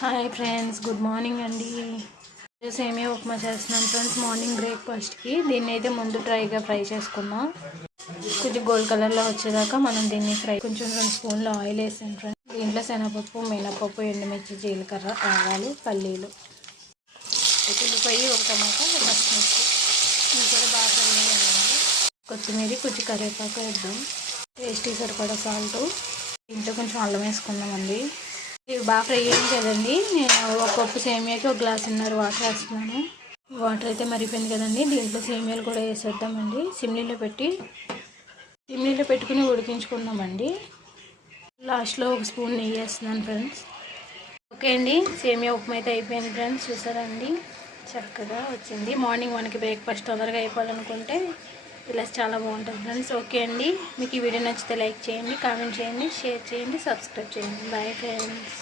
Hi friends, good morning అండి. సేమియా ఉప్మా చేస్తున్నాను ఫ్రెండ్స్. మార్నింగ్ బ్రేక్ఫాస్ట్కి దీన్ని అయితే ముందు డ్రైగా ఫ్రై చేసుకుందాం. కొంచెం గోల్డ్ కలర్లో వచ్చేదాకా మనం దీన్ని ఫ్రై. కొంచెం 2 స్పూన్లు ఆయిల్ వేసాను ఫ్రెండ్స్. దీంట్లో శనగపప్పు, మినపప్పు, ఎండుమిర్చి, జీలకర్ర, ఆవాలు, పల్లీలు, ఉల్లిపాయ, ఒక టమాటా, పచ్చిమిర్చి ఇవి కూడా బాగా ఫ్రై చేయాలి. కొత్తిమీర, కొంచెం కరివేపాకు వేద్దాం. టేస్టీ సరిపడా సాల్ట్. దీంట్లో కొంచెం అల్లం వేసుకుందామండి. ఇవి బాగా ఫ్రై అయ్యింది కదండి. నేను ఒక కప్పు సేమియాకి 1 గ్లాసున్నర వాటర్ వేస్తున్నాను. వాటర్ అయితే మరిగిపోయింది కదండి. దీంట్లో సేమియాలు కూడా వేసేద్దామండి. సిమ్లీలో పెట్టుకుని ఉడికించుకుందామండి. లాస్ట్లో 1 స్పూన్ నెయ్యి వేస్తున్నాను ఫ్రెండ్స్. ఓకే అండి, సేమియా ఉప్మా అయితే అయిపోయింది ఫ్రెండ్స్. చూసారండి, చక్కగా వచ్చింది. మార్నింగ్ మనకి బ్రేక్ఫాస్ట్ తొందరగా అయిపోవాలనుకుంటే ఇలా చాలా బాగుంటుంది ఫ్రెండ్స్. ఓకే అండి, మీకు ఈ వీడియో నచ్చితే లైక్ చేయండి, కామెంట్ చేయండి, షేర్ చేయండి, సబ్స్క్రైబ్ చేయండి. Bye friends.